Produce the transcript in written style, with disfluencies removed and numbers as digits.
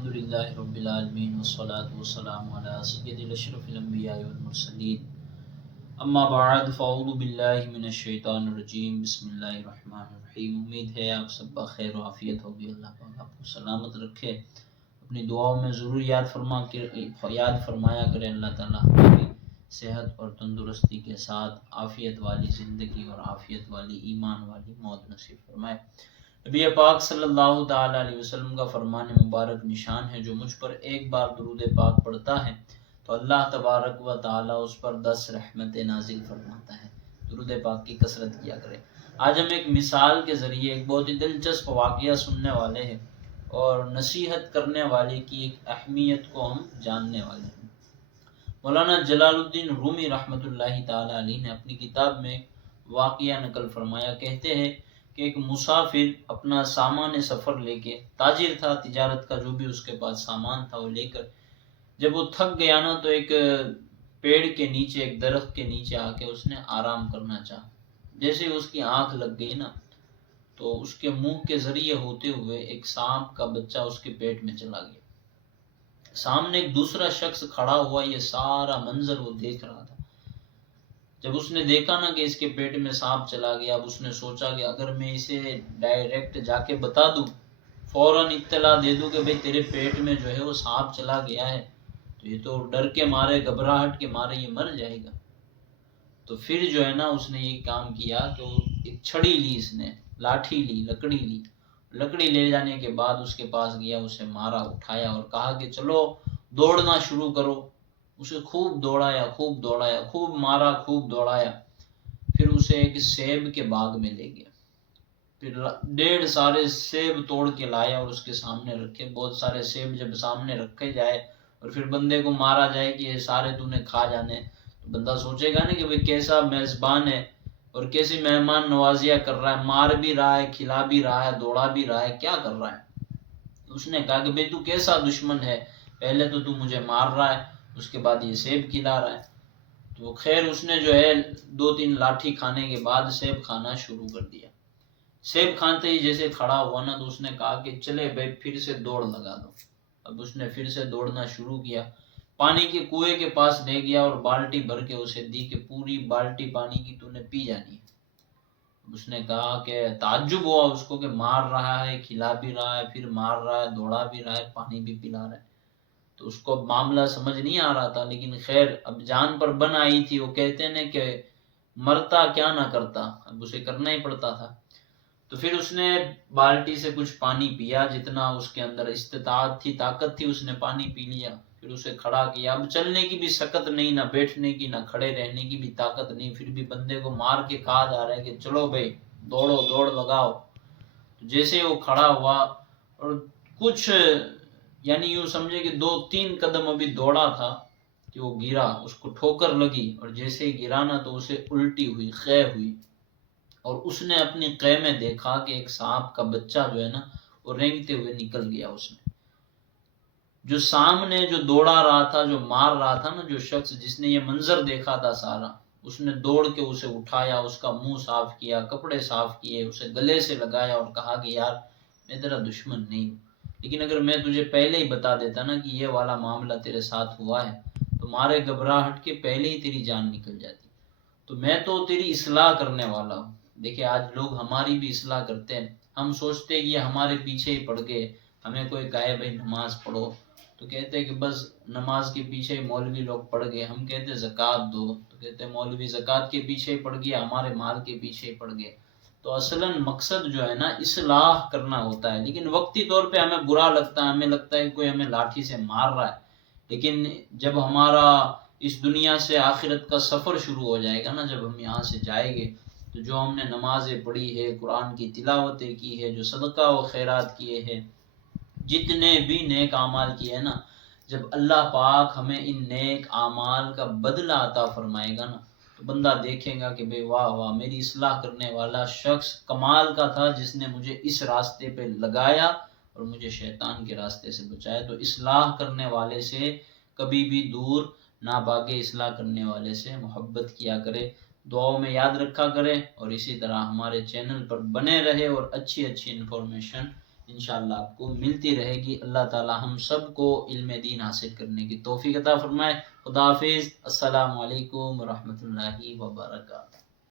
الحمدللہ رب العالمین والصلاة والسلام علی سید الاشرف الانبیاء والمرسلین اما بعد فاعوذ باللہ من الشیطان الرجیم بسم اللہ الرحمن الرحیم۔ امید ہے آپ سب بخیر و عافیت ہوگی، اللہ پاک آپ کو سلامت رکھے، اپنی دعاؤں میں ضرور یاد فرمایا کرے اللہ تعالیٰ ہماری صحت اور تندرستی کے ساتھ عافیت والی زندگی اور عافیت والی ایمان والی موت نصیب فرمائے۔ نبی پاک صلی اللہ تعالی علیہ وسلم کا فرمان مبارک نشان ہے، جو مجھ پر ایک بار درود پاک پڑھتا ہے تو اللہ تبارک و تعالی اس پر 10 رحمتیں نازل فرماتا ہے۔ درود پاک کی کثرت کیا کرے۔ آج ہم ایک مثال کے ذریعے ایک بہت ہی دلچسپ واقعہ سننے والے ہیں اور نصیحت کرنے والے کی ایک اہمیت کو ہم جاننے والے ہیں۔ مولانا جلال الدین رومی رحمۃ اللہ تعالی علیہ نے اپنی کتاب میں واقعہ نقل فرمایا، کہتے ہیں کہ ایک مسافر اپنا سامان سفر لے کے، تاجر تھا، تجارت کا جو بھی اس کے پاس سامان تھا وہ لے کر جب وہ تھک گیا نا تو ایک پیڑ کے نیچے، ایک درخت کے نیچے آ کے اس نے آرام کرنا چاہا۔ جیسے اس کی آنکھ لگ گئی نا تو اس کے منہ کے ذریعے ہوتے ہوئے ایک سانپ کا بچہ اس کے پیٹ میں چلا گیا۔ سامنے ایک دوسرا شخص کھڑا ہوا، یہ سارا منظر وہ دیکھ رہا تھا۔ جب اس نے دیکھا نا کہ اس کے پیٹ میں سانپ چلا گیا، اب اس نے سوچا کہ اگر میں اسے ڈائریکٹ جا کے بتا دوں، فوراً اطلاع دے دوں کہ بھئی تیرے پیٹ میں جو ہے وہ سانپ چلا گیا ہے، تو یہ تو ڈر کے مارے، گھبراہٹ کے مارے یہ مر جائے گا۔ تو پھر جو ہے نا اس نے یہ کام کیا کہ ایک چھڑی لی، اس نے لاٹھی لی، لکڑی لی، لکڑی لے جانے کے بعد اس کے پاس گیا، اسے مارا، اٹھایا اور کہا کہ چلو دوڑنا شروع کرو۔ اسے خوب دوڑایا، خوب مارا، خوب دوڑایا، پھر اسے ایک سیب کے باغ میں لے گیا۔ پھر 1.5 سارے سیب توڑ کے لایا اور اس کے سامنے رکھے۔ بہت سارے سیب جب سامنے رکھے جائے اور پھر بندے کو مارا جائے کہ یہ سارے تو نے کھا جانے، تو بندہ سوچے گا نا کہ بھئی کیسا میزبان ہے اور کیسی مہمان نوازیاں کر رہا ہے، مار بھی رہا ہے، کھلا بھی رہا ہے، دوڑا بھی رہا ہے، کیا کر رہا ہے۔ اس نے کہا کہ بھئی تو کیسا دشمن ہے، پہلے تو مجھے مار رہا ہے، اس کے بعد یہ سیب کھلا رہا ہے۔ تو خیر اس نے جو ہے 2-3 لاٹھی کھانے کے بعد سیب کھانا شروع کر دیا۔ سیب کھاتے ہی جیسے کھڑا ہوا نا تو اس نے کہا کہ چلے بھائی پھر سے دوڑ لگا دو۔ اب اس نے پھر سے دوڑنا شروع کیا، پانی کے کنویں کے پاس لے گیا اور بالٹی بھر کے اسے دی کہ پوری بالٹی پانی کی تو نے پی جانی ہے۔ اس نے کہا کہ تعجب ہوا اس کو کہ مار رہا ہے، کھلا بھی رہا ہے، پھر مار رہا ہے، دوڑا بھی رہا ہے، پانی بھی پلا رہا ہے۔ تو اس کو معاملہ سمجھ نہیں آ رہا تھا، لیکن خیر اب جان پر بن آئی تھی، وہ کہتے ہیں کہ مرتا کیا نہ کرتا، اب اسے کرنا ہی پڑتا تھا۔ تو پھر اس نے بالٹی سے کچھ پانی پیا، جتنا اس کے اندر استطاعت تھی، طاقت تھی، اس نے پانی پی لیا، پھر اسے کھڑا کیا۔ اب چلنے کی بھی سکت نہیں، نہ بیٹھنے کی، نہ کھڑے رہنے کی بھی طاقت نہیں، پھر بھی بندے کو مار کے کہا جا رہا ہے کہ چلو بھائی دوڑو، دوڑ لگاؤ۔ جیسے وہ کھڑا ہوا اور کچھ یعنی یوں سمجھے کہ 2-3 قدم ابھی دوڑا تھا کہ وہ گرا، اس کو ٹھوکر لگی اور جیسے ہی گرا نا تو اسے الٹی ہوئی، قے ہوئی، اور اس نے اپنی قے میں دیکھا کہ ایک سانپ کا بچہ جو ہے نا وہ رینگتے ہوئے نکل گیا۔ اس میں جو سامنے جو دوڑا رہا تھا، جو مار رہا تھا نا، جو شخص جس نے یہ منظر دیکھا تھا سارا، اس نے دوڑ کے اسے اٹھایا، اس کا منہ صاف کیا، کپڑے صاف کیے، اسے گلے سے لگایا اور کہا کہ یار میں تیرا دشمن نہیں ہوں، لیکن اگر میں تجھے پہلے ہی بتا دیتا نا کہ یہ والا معاملہ تیرے ساتھ ہوا ہے تو مارے گھبراہٹ کے پہلے ہی تیری جان نکل جاتی، تو میں تو تیری اصلاح کرنے والا ہوں۔ دیکھیں آج لوگ ہماری بھی اصلاح کرتے ہیں، ہم سوچتے ہیں کہ یہ ہمارے پیچھے ہی پڑ گئے، ہمیں کوئی کہے بھائی نماز پڑھو تو کہتے ہیں کہ بس نماز کے پیچھے ہی مولوی لوگ پڑ گئے، ہم کہتے ہیں زکوٰۃ دو تو کہتے ہیں مولوی زکوٰۃ کے پیچھے ہی پڑ گیا، ہمارے مال کے پیچھے ہی پڑ گئے۔ تو اصلاً مقصد جو ہے نا اصلاح کرنا ہوتا ہے، لیکن وقتی طور پہ ہمیں برا لگتا ہے، ہمیں لگتا ہے کہ کوئی ہمیں لاٹھی سے مار رہا ہے، لیکن جب ہمارا اس دنیا سے آخرت کا سفر شروع ہو جائے گا نا، جب ہم یہاں سے جائیں گے تو جو ہم نے نمازیں پڑھی ہے، قرآن کی تلاوتیں کی ہے، جو صدقہ و خیرات کیے ہیں، جتنے بھی نیک اعمال کیے ہیں نا، جب اللہ پاک ہمیں ان نیک اعمال کا بدلہ عطا فرمائے گا نا تو بندہ دیکھے گا کہ بے واہ واہ میری اصلاح کرنے والا شخص کمال کا تھا، جس نے مجھے اس راستے پہ لگایا اور مجھے شیطان کے راستے سے بچایا۔ تو اصلاح کرنے والے سے کبھی بھی دور نہ بھاگے، اصلاح کرنے والے سے محبت کیا کرے، دعاؤں میں یاد رکھا کرے، اور اسی طرح ہمارے چینل پر بنے رہے اور اچھی انفارمیشن انشاءاللہ آپ کو ملتی رہے گی۔ اللہ تعالی ہم سب کو علم دین حاصل کرنے کی توفیق عطا فرمائے۔ خدا حافظ، السلام علیکم ورحمۃ اللہ وبرکاتہ۔